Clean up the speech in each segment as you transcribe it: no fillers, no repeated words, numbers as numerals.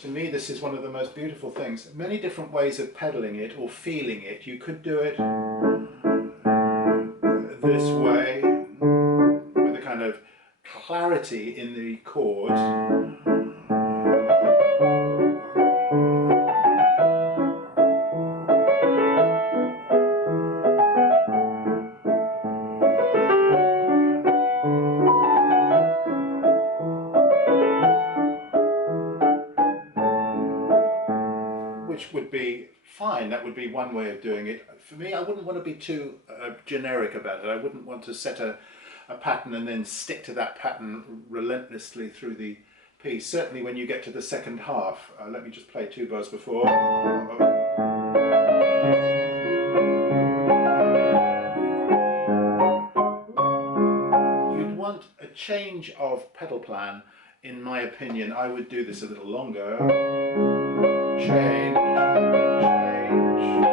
To me, this is one of the most beautiful things. Many different ways of pedaling it or feeling it. You could do it this way, with a kind of clarity in the chords. Which would be fine. That would be one way of doing it. For me, I wouldn't want to be too generic about it. I wouldn't want to set a pattern and then stick to that pattern relentlessly through the piece. Certainly when you get to the second half. Let me just play 2 bars before. You'd want a change of pedal plan. In my opinion, I would do this a little longer. Change, change,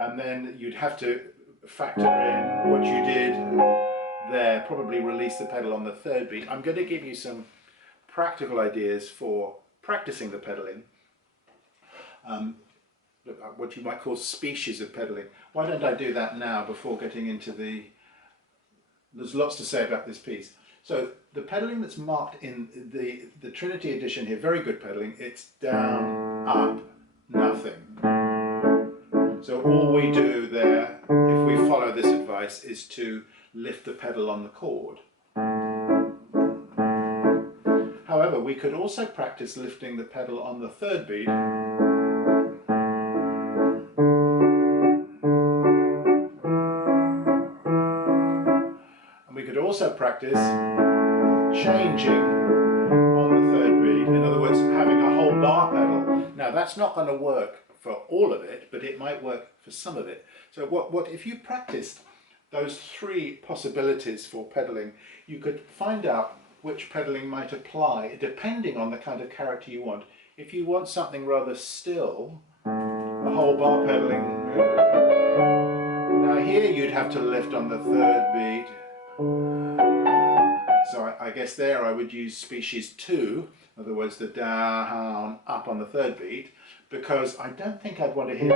and then you'd have to factor in what you did there, probably release the pedal on the 3rd beat. I'm going to give you some practical ideas for practicing the pedaling, what you might call species of pedaling. Why don't I do that now before getting into there's lots to say about this piece. So the pedaling that's marked in the Trinity edition here, very good pedaling, it's down, up, nothing. So all we do there, if we follow this advice, is to lift the pedal on the chord. However, we could also practice lifting the pedal on the 3rd beat. And we could also practice changing on the 3rd beat, in other words, having a whole bar pedal. Now that's not going to work for all of it, but it might work for some of it. So what if you practiced those 3 possibilities for pedaling, you could find out which pedaling might apply depending on the kind of character you want. If you want something rather still, a whole bar pedaling. Now here you'd have to lift on the 3rd beat. So I guess there I would use species 2, in other words the down, up on the 3rd beat, because I don't think I'd want to hear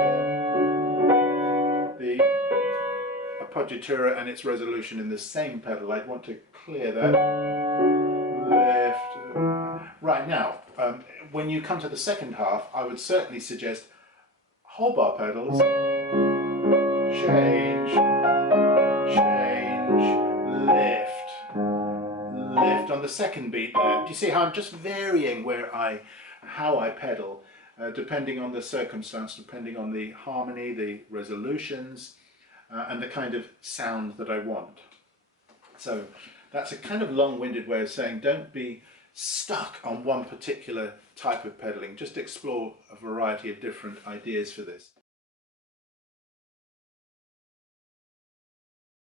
the appoggiatura and its resolution in the same pedal. I'd want to clear that, lift. Right now, when you come to the second half, I would certainly suggest whole bar pedals, change, change, lift. Lift on the 2nd beat there. Do you see how I'm just varying how I pedal, depending on the circumstance, depending on the harmony, the resolutions, and the kind of sound that I want. So that's a kind of long-winded way of saying don't be stuck on one particular type of pedaling. Just explore a variety of different ideas for this.